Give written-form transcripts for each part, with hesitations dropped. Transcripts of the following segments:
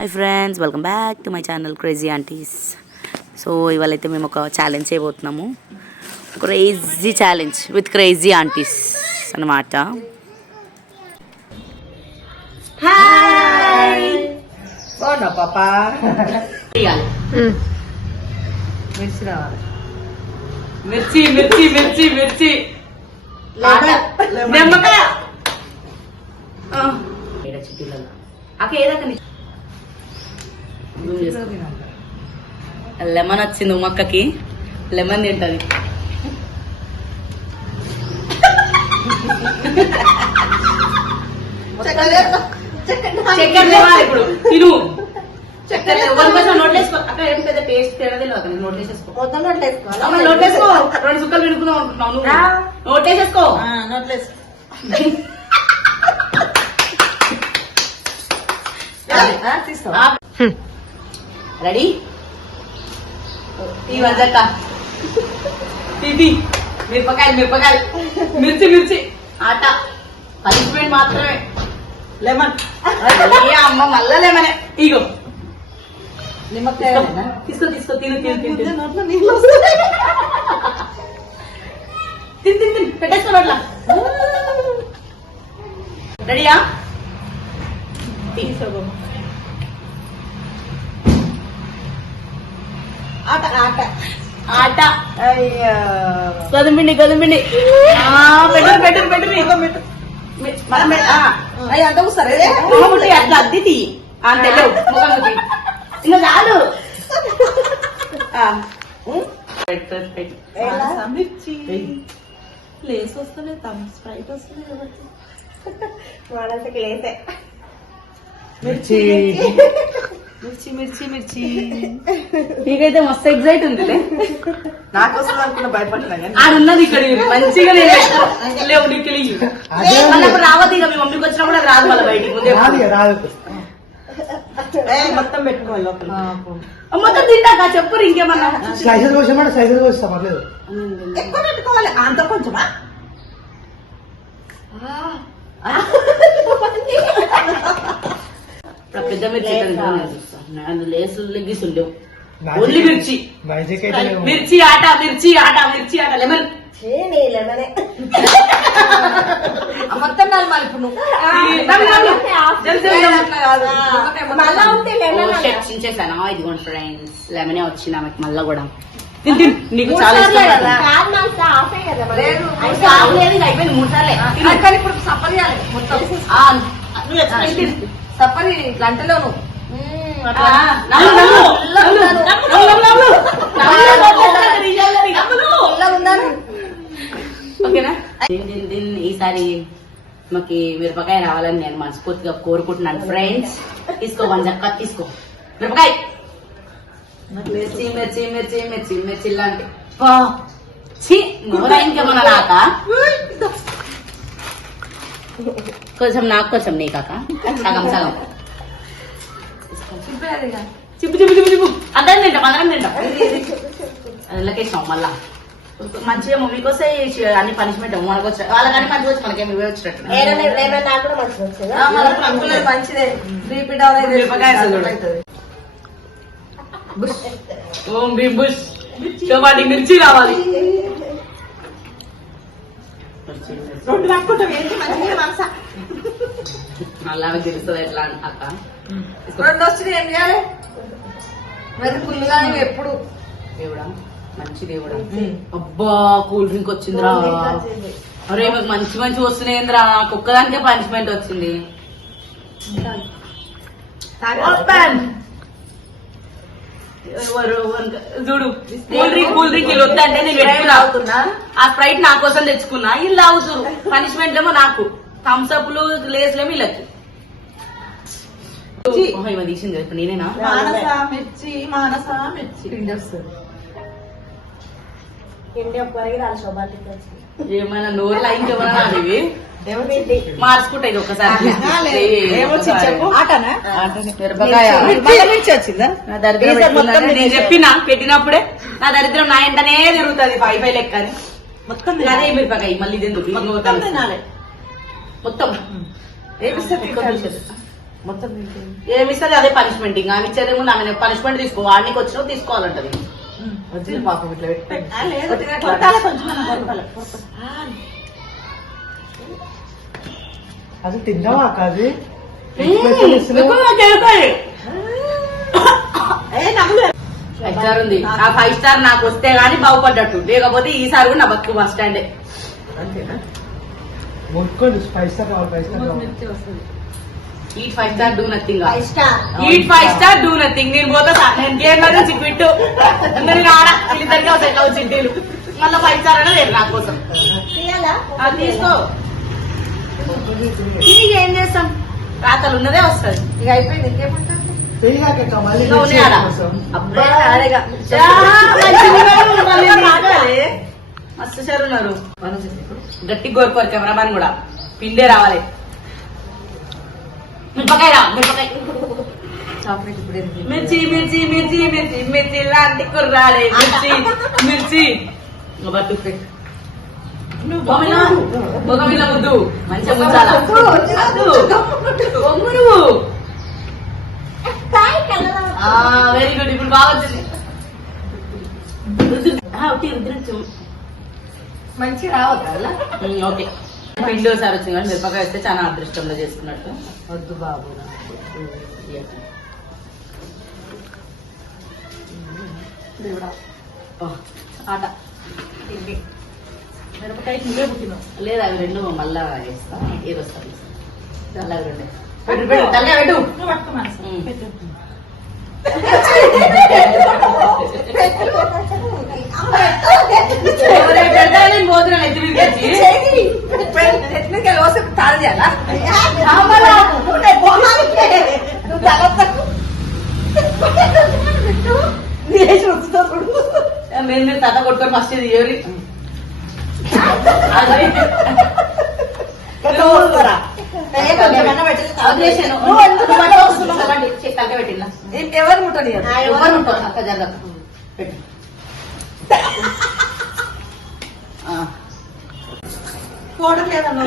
Hi friends, welcome back to my channel crazy aunties. So ఇవాళ అయితే మేము ఒక ఛాలెంజ్ చేయబోతున్నాము. Crazy challenge with crazy aunties అన్నమాట. మిర్చి రావాలి. మిర్చి మిర్చి మిర్చి మిర్చి నిమ్మకాయ లెమన్ వచ్చింది ఉమ్మక్కకి. లెమన్ తింటది. చక్కెర లేవాలి ఇప్పుడు. తిను చక్కెర నోట్లేసుకో. అక్కడ ఏం పెద్ద టేస్ట్ తేడలేదు. అక్కడ నోట్లేసేసుకో. నోట్లేసుకో. 2 సుక్కలు విడుకుందాం అనుకుంటున్నావు నువ్వు. నోట్లేసేసుకో. నోట్లేసుకో. రెడీ? ఈ వద్దక్క మిరపకాయలు మిరపకాయలు మిర్చి మిర్చి ఆట పనిష్మెంట్ మాత్రమే. లెమన్. అమ్మ మళ్ళా లెమనే. ఇగో నిమ్మకాయ తీసుకో తీసుకో. తిను తిను తిను నోట్లో నీళ్ళు వస్తాయి. తిను తిను తిను. పెట్టేసుకో నోట్లా. రెడీయా? ఆట ఆట ఆట అయ్యా గోధుమపిండి గోధుమపిండి. పెట్టు పెట్టు పెట్టు. అయ్యి అంత కూర్చారు అట్లా అద్ది తీ. తెలియవు ఇంకా చాలు. మిర్చి లేస్ వస్తుంది. స్ప్రైట్ వస్తుంది. వాళ్ళకి లేసే మిర్చి మిర్చి మిర్చి మిర్చి. నీకైతే మస్తు ఎగ్జైట్ ఉంది. నాకు వస్తుంది అనుకున్న భయపడుతున్నా. ఆడున్నది ఇక్కడ మంచిగా లేవు. నీకు తెలియదు అప్పుడు రావద్దు. ఇక మీ మమ్మీకి వచ్చినా కూడా రాదు. మళ్ళీ బయటికి మొత్తం పెట్టుకోవాలి లోపల. మొత్తం తింటాక చెప్పు. ఇంకేమన్నా సైజులు కోసామంటే సైజులు కోస్తాం. పర్లేదు. ఎక్కువ పెట్టుకోవాలి. అంత కొంచెమా? పెద్ద మిర్చి లేసులు గీసుండేవు. ఓన్లీ మిర్చి మిర్చి ఆట మిర్చి ఆట మిర్చి ఆట. లెమన్ మొత్తం నాలుగు ఇప్పుడు చించేసాను. ఇదిగోండి ఫ్రెండ్స్, లెమనే వచ్చింది ఆమెకి మళ్ళా కూడా. నీకు చాలా ఇష్టం. అయిపోయింది 3 సార్లే. ఇప్పుడు సప్పరియాలి మొత్తం. సప్పరి ఇట్లా అంటలో ఓకేనా? ఈసారి మాకి మిరపకాయ రావాలని నేను మనస్ఫూర్తిగా కోరుకుంటున్నాను ఫ్రెండ్స్. తీసుకో వంజక్క తీసుకో. మిరపకాయ మిర్చి మిర్చి మిర్చి మిర్చి మిర్చి లాంటి ఇంకేమన్నా నాక కొంచెం నాకు కొంచెం నీ కాక సగం సగం. Chip chip chip chip. అందరం తింటాం. అందులోకేసాం మళ్ళా. మంచిగా మమ్మీకి వస్తే అన్ని పనిష్మెంట్ మనకు వచ్చా. వాళ్ళకి అన్ని పనికి వచ్చి మనకేమి ఇవే వచ్చినట్టు. మంచిదే. ఓం భీం బుష్. వాటి మిర్చి రావాలి. రెండు పట్టుకుంటాం. ఏంటి మంచిగా మనసా మళ్ళా తెలుస్తుంది ఎట్లా అక్క. 2 వచ్చినాయి. ఏం చేయాలి మరి? ఫుల్గా ఎప్పుడు దేవుడా మంచి దేవుడా. అబ్బా కూల్ డ్రింక్ వచ్చిందిరా. అరే మాకు మంచి మంచి వస్తున్నాయిందిరా. ఒక్కదానికే పనిష్మెంట్ వచ్చింది. చూడు కూల్ డ్రింక్ వీళ్ళు వద్దంటే నేను పెట్టుకుని తాగుతున్నా. ఆ స్ప్రైట్ నా కోసం తెచ్చుకున్నా. వీళ్ళు తాగుతురు. పనిష్మెంట్ ఏమో నాకు. థమ్స్అప్లు లేసులేమో వీళ్ళకి. తీసింది ఇప్పుడు నేనేనా? మానస మిర్చి మానస మిర్చి ఏమైనా నోరు లైన్ ఏమన్నా ఇవి మార్చుకుంటాయి ఒకసారి. నేను చెప్పినా పెట్టినప్పుడే నా దరిద్రం నా ఎంటనే తిరుగుతుంది. 5 లెక్క అని మొత్తం అదే మిరపకాయ. మళ్ళీ ఎందుకు మొత్తం మొత్తం తింటుంది. ఏమి ఇస్తుంది అదే పనిష్మెంట్. ఇంకా ఆమె ఇచ్చేదేమో ఆమె పనిష్మెంట్ తీసుకో, వాడికి వచ్చినా తీసుకోవాలంటది. వచ్చింది పాపం ఇట్లా పెట్టి. అది తిన్నావా అక్క అది స్టార్ ఉంది. ఆ 5 స్టార్ నాకు వస్తే గానీ బాగుపడ్డట్టు, లేకపోతే ఈసారి కూడా నా బతుకు బస్ స్టాండే. అంతేనా? ముట్టుకోండి 5 స్టార్ కావాలి 5 స్టార్ కావాలి. Eat 5 star do nothing. Eat 5 star do nothing. నేను పోతా, నేను గేమ్ నుంచి క్విట్టు. అందరికి ఆడ వీళ్ళిద్దరికి అవుతాయి లవ్ చిట్టీలు. మళ్ళీ 5 స్టార్ అనే లేదు నా కోసం. అది తీసుకో. ఇది ఏం చేస్తాం, రాతలు ఉన్నదే వస్తుంది. ఇక అయిపోయింది, ఇంకేమంటారు? తెలియక మళ్ళీ ఇంకా ఉన్నాయి ఆడ. అబ్బా ఆడేగా. మస్తు సార్ ఉన్నారు. గట్టి కోరుకోరు కెమెరామ్యాన్ కూడా. పిండే రావాలి. మిరపకాయ రా, మిరపకాయ. చాక్లెట్ ఇప్పుడు ఎందుకు? మిర్చి మిర్చి మిర్చి మిర్చి మిర్చి లాంటి కుర్రాడే. మిర్చి మిర్చి బట్టు బొగమిల ముద్దు మంచిగా ముంచాలా. బొమ్ము నువ్వు. Very good. ఇప్పుడు బాగా వచ్చింది. మంచిగా రావద్దా అలా? ఓకే. పిండి ఒకసారి వచ్చింది కానీ మిరపకాయ వస్తే చాలా అదృష్టంలో చేసుకున్నట్టు. వద్దు బాబు. ఆట మిరపకాయ లేదు, అవి రెండు మళ్ళా వేస్తా. ఏది వస్తుంది అలా రెండు పెట్టు పెట్టు తల్లి పెట్టు. నేను పోతున్నాను ఎత్తి మీద తాళ చేయాలా? మీరు తత కొట్టుకొని ఫస్ట్ ఇది ఎవరి పెట్టిందా ఎవరు ముట్టని? ఎవరు ఉంటారు అక్క జరగ పెట్టు.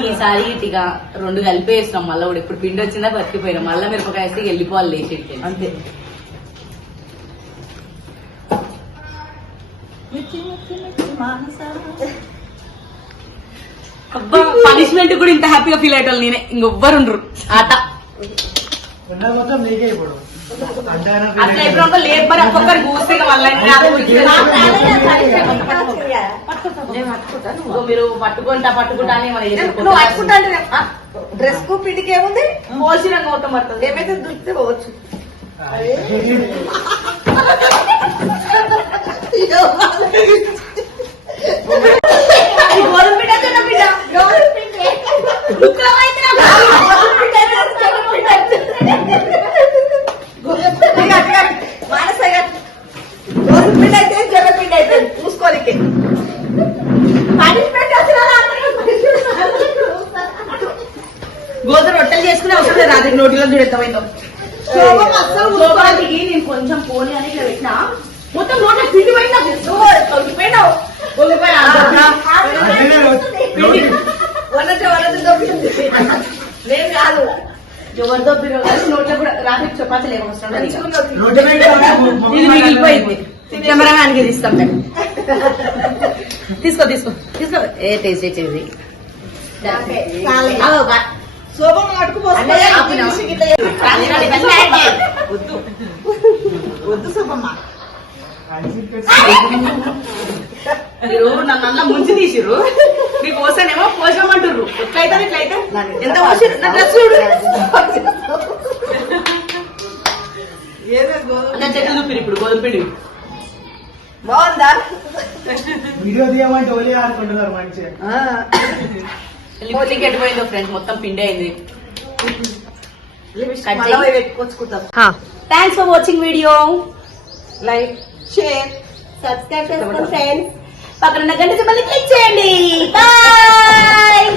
ఈసారి ఇటుగా 2 కలిపి వేసినాం. మళ్ళీ కూడా ఇప్పుడు పిండి వచ్చిందా బతికిపోయినాం. మళ్ళీ మిరపకాయ వేస్తే వెళ్ళిపోవాలి లేచి. అంతే. అబ్బా పనిష్మెంట్ కూడా ఇంత హ్యాపీగా ఫీల్ అయ్యేటోళ్ళు నేనే. ఇంకొవ్వరు ఉండరు. ఆట మొత్తం నీకే ఇప్పుడు అట్లా ఇప్పుడు లేదు మరి ఒక్కొక్కరు కూస్తే మీరు పట్టుకుంటా పట్టుకుంటా అని మన పట్టుకుంటా. డ్రెస్ కు పిండికి ఏముంది? పోల్చిన నోటం పడుతుంది. ఏమైతే దొరికితే పోవచ్చు. గోధుమ పిండి చిన్న పిండ పిండి అయితే జొన్న పిండి అయితే చూసుకోనికి గోధుమ రొట్టెలు చేసుకునే అవసరం లేదు. రాత్రి నోటిలో చూడెత్తమైందో శోభానికి నేను కొంచెం పోనీ అని ఇట్లా పెట్టినా మొత్తం నోట్లో పిండి పోయినా తొలిపోయినావు. నేను కాదు ఎవరితో కలిసి నోట్లో కూడా రాత్రి చపాతీలు ఏమవసరం ఇది మిగిలిపోయింది. కెమెరామ్యాన్కి తీస్తాం. తీసుకో తీసుకో తీసుకో. ఏ టేస్ట్ చేసేది శోభం అటుకుపోతే వద్దు శోభమ్మ. మీరు నన్ను ముంచి తీసిర్రు. మీకు పోసానేమో పోసామంటారు. ఎట్లయితే ఇట్లయితే ఎంత పోసారు నా డ్రెస్ చూడు. చెట్లు చూపిరు ఇప్పుడు గోధుమ పిండి బాగుందా? వీడియో తీయమంటే ఓలీ ఆడుకుంటున్నారు మంచిగా. లిప్స్టిక్ ఎట్టిపోయిందో ఫ్రెండ్స్, మొత్తం పిండి అయింది. పెట్టుకొచ్చుకుంటాం. Thanks for watching video. Like, share, subscribe చేసుకోండి ఫ్రెండ్స్. పక్కన గంట సింబల్ క్లిక్ చేయండి. బాయ్.